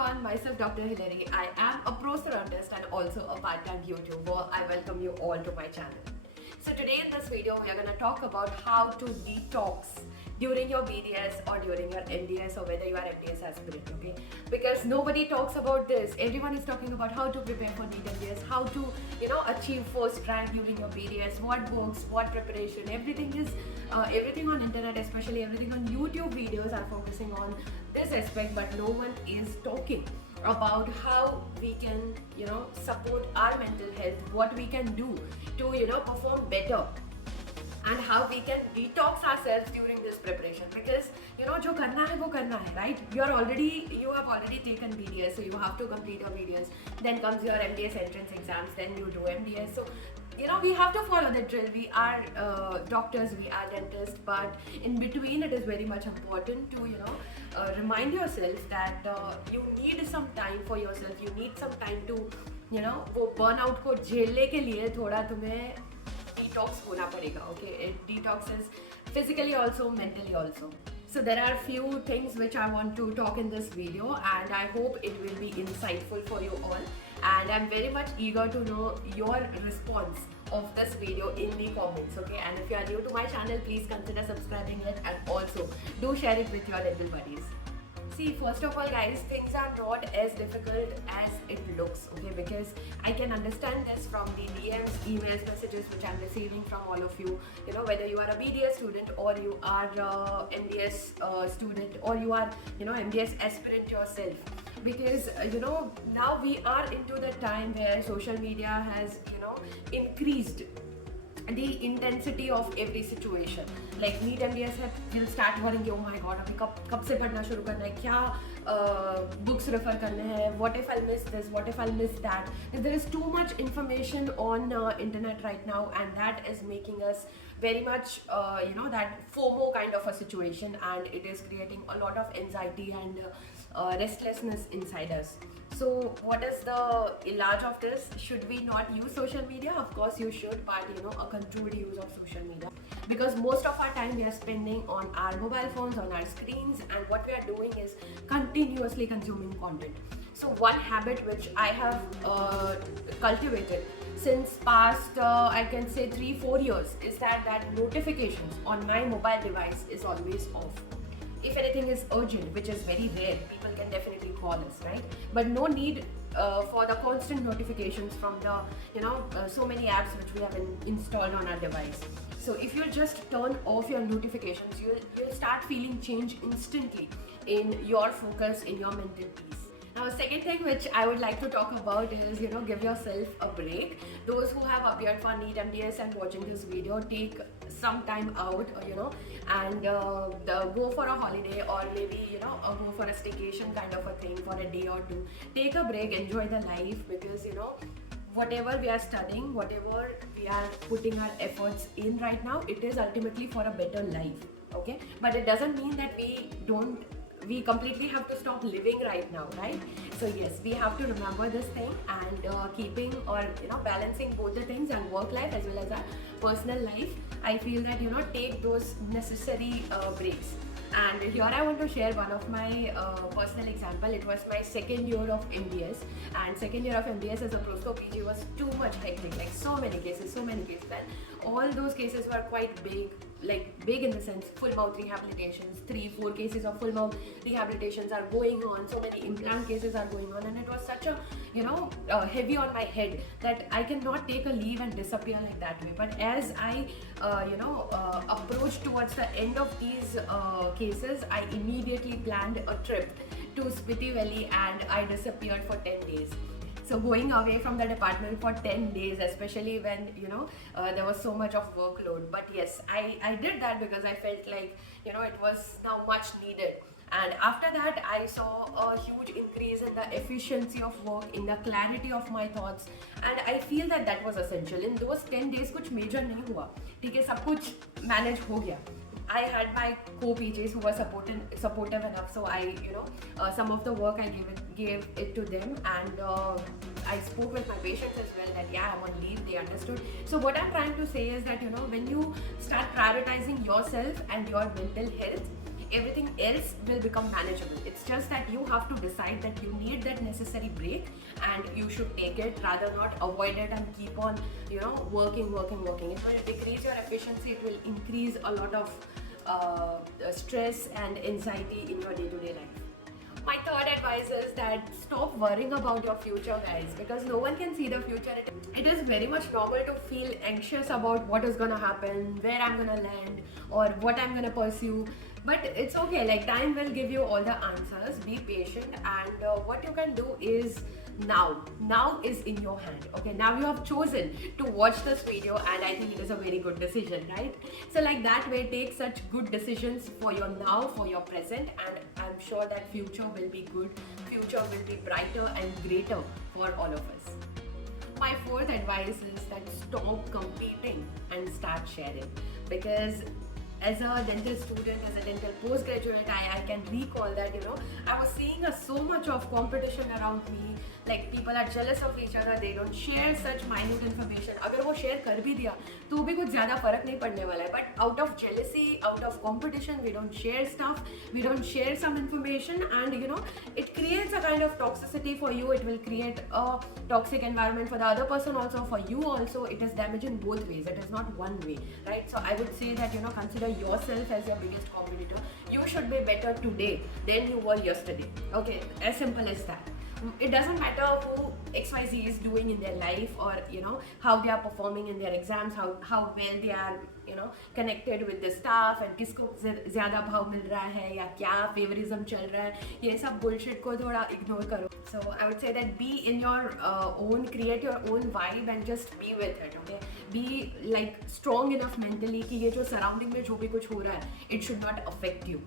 everyone, myself Dr. Hilary. I am a pro therapist and also a part-time YouTuber. I welcome you all to my channel. So today in this video, we are going to talk about how to detox during your BDS or during your MDS or whether you are MDS aspirant, okay? Because nobody talks about this. Everyone is talking about how to prepare for NEET MDS, how to, achieve first rank during your BDS, what books, what preparation, everything on internet, especially everything on YouTube videos are focusing on this aspect, but no one is talking about how we can, support our mental health, what we can do to, perform better, and how we can detox ourselves during this preparation. Because jo karna hai wo karna hai, right? You have already taken BDS, so you have to complete your BDS. Then comes your MDS entrance exams, then you do MDS. So we have to follow the drill. We are doctors, we are dentists, but in between it is very much important to remind yourself that you need some time for yourself. You need some time to वो burnout को झेलने के लिए थोड़ा तुम्हें detox होना पड़ेगा. Okay, it detoxes physically also, mentally also. So there are few things which I want to talk in this video, and I hope it will be insightful for you all. And I'm very much eager to know your response of this video in the comments, okay? And if you are new to my channel, please consider subscribing it, and also do share it with your little buddies. See, first of all guys, things are not as difficult as it looks, okay? Because I can understand this from the DMs, emails, messages which I'm receiving from all of you, whether you are a BDS student or you are MDS student or you are, MDS aspirant yourself. Because now we are into the time where social media has increased the intensity of every situation. Like NEET MDS है, you'll start worrying, oh my god, अभी कब से पढ़ना शुरू करना है, क्या books refer करने हैं, what if I'll miss this, what if I'll miss that. There is too much information on internet right now, and that is making us very much that FOMO kind of a situation, and it is creating a lot of anxiety and restlessness inside us. So what is the ilaj of this? Should we not use social media? Of course you should, but a controlled use of social media. Because most of our time we are spending on our mobile phones, on our screens, and what we are doing is continuously consuming content. So one habit which I have cultivated since past I can say 3-4 years is that notifications on my mobile device is always off. If anything is urgent, which is very rare, people can definitely call us, right? But no need for the constant notifications from the so many apps which we have installed on our device. So if you just turn off your notifications, you'll start feeling change instantly in your focus, in your mental peace. Now, second thing which I would like to talk about is, give yourself a break. Those who have appeared for NEET MDS and watching this video, take some time out, and go for a holiday, or maybe, go for a staycation kind of a thing for a day or two. Take a break, enjoy the life, because, whatever we are studying, whatever we are putting our efforts in right now, it is ultimately for a better life, okay? But it doesn't mean that we completely have to stop living right now, right? So yes, we have to remember this thing, and keeping or balancing both the things, and work life as well as our personal life. I feel that take those necessary breaks. And here I want to share one of my personal example. It was my second year of MDS, and second year of MDS as a prosco PG was too much hectic, like so many cases, and all those cases were quite big, like big in the sense full mouth rehabilitations, 3-4 cases of full mouth rehabilitations are going on, so many implant cases are going on, and it was such a heavy on my head that I cannot take a leave and disappear like that way. But as I approached towards the end of these cases, I immediately planned a trip to Spiti Valley, and I disappeared for 10 days. So going away from the department for 10 days, especially when there was so much of workload. But yes, I did that because I felt like it was now much needed. And after that, I saw a huge increase in the efficiency of work, in the clarity of my thoughts, and I feel that was essential. In those 10 days, कुछ major नहीं हुआ, ठीक है, सब कुछ manage हो गया. I had my co-PJs who were supportive enough, so I, some of the work I gave it to them, and I spoke with my patients as well that yeah, I'm on leave. They understood. So what I'm trying to say is that when you start prioritizing yourself and your mental health, everything else will become manageable. It's just that you have to decide that you need that necessary break and you should take it, rather not avoid it and keep on, working. It will decrease your efficiency, it will increase a lot of stress and anxiety in your day-to-day life. My third advice is that stop worrying about your future, guys, because no one can see the future. It is very much normal to feel anxious about what is gonna happen, where I'm gonna land, or what I'm gonna pursue. But it's okay, like time will give you all the answers. Be patient, and what you can do is now is in your hand. Okay, now you have chosen to watch this video, and I think it is a very good decision, right? So like that way, take such good decisions for your now, for your present, and I'm sure that future will be good, future will be brighter and greater for all of us. My fourth advice is that stop competing and start sharing, because as a dental student, as a dental postgraduate, I can recall that I was seeing so much of competition around me. Like people are jealous of each other, they don't share such minute information. अगर वो share कर भी दिया तो भी कुछ ज़्यादा फर्क नहीं पड़ने वाला है. But out of jealousy, out of competition, we don't share stuff, we don't share some information, and it creates a kind of toxicity for you. It will create a toxic environment for the other person also, for you also. It is damaging both ways. It is not one way, right? So I would say that consider yourself as your biggest competitor. You should be better today than you were yesterday. Okay, as simple as that. It doesn't matter who XYZ is doing in their life, or how they are performing in their exams, how well they are connected with the staff, and किसको ज़्यादा भाव मिल रहा है या क्या favouritism चल रहा है. ये सब bullshit को थोड़ा ignore करो. So I would say that be in your own, create your own vibe and just be with it. Okay, be like strong enough mentally कि ये जो surrounding में जो भी कुछ हो रहा है, it should not affect you.